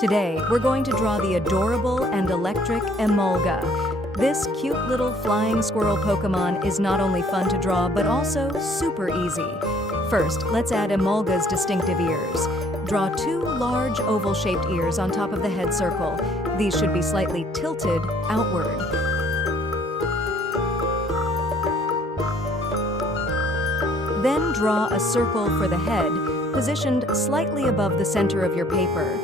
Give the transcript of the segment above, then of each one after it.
Today, we're going to draw the adorable and electric Emolga. This cute little flying squirrel Pokémon is not only fun to draw, but also super easy. First, let's add Emolga's distinctive ears. Draw 2 large oval-shaped ears on top of the head circle. These should be slightly tilted outward. Then draw a circle for the head, positioned slightly above the center of your paper.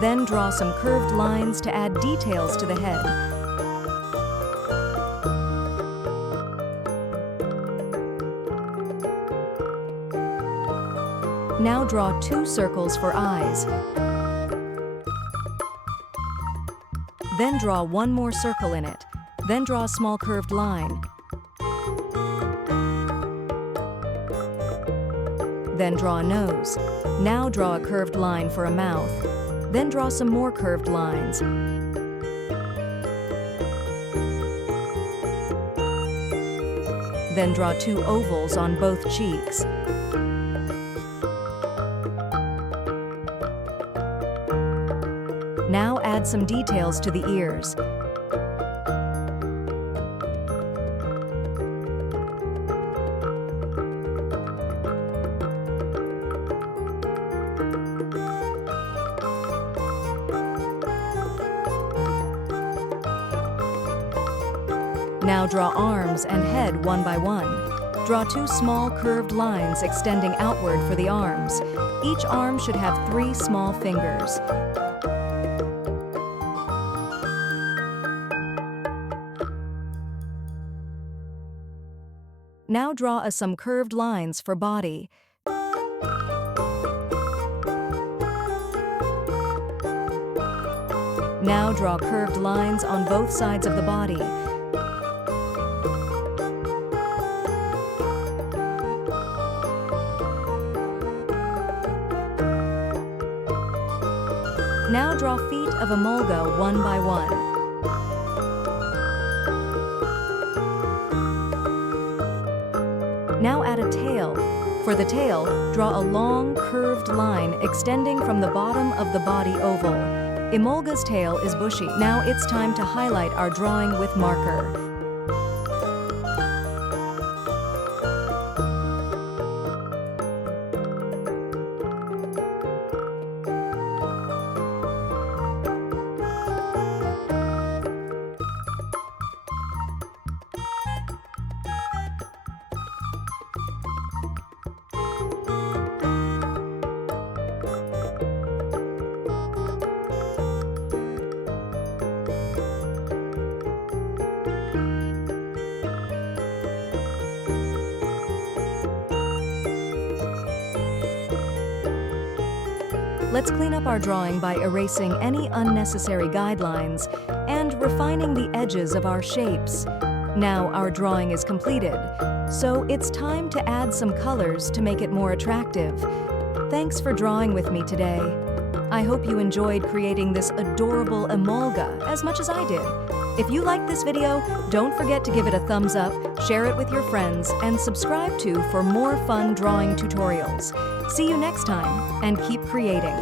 Then draw some curved lines to add details to the head. Now draw 2 circles for eyes. Then draw 1 more circle in it. Then draw a small curved line. Then draw a nose. Now draw a curved line for a mouth. Then draw some more curved lines. Then draw 2 ovals on both cheeks. Now add some details to the ears. Now draw arms and head one by one. Draw 2 small curved lines extending outward for the arms. Each arm should have 3 small fingers. Now draw some curved lines for body. Now draw curved lines on both sides of the body. Now draw feet of Emolga one by one. Now add a tail. For the tail, draw a long, curved line extending from the bottom of the body oval. Emolga's tail is bushy. Now it's time to highlight our drawing with marker. Let's clean up our drawing by erasing any unnecessary guidelines and refining the edges of our shapes. Now our drawing is completed, so it's time to add some colors to make it more attractive. Thanks for drawing with me today. I hope you enjoyed creating this adorable Emolga as much as I did. If you liked this video, don't forget to give it a thumbs up, share it with your friends, and subscribe for more fun drawing tutorials. See you next time, and keep creating.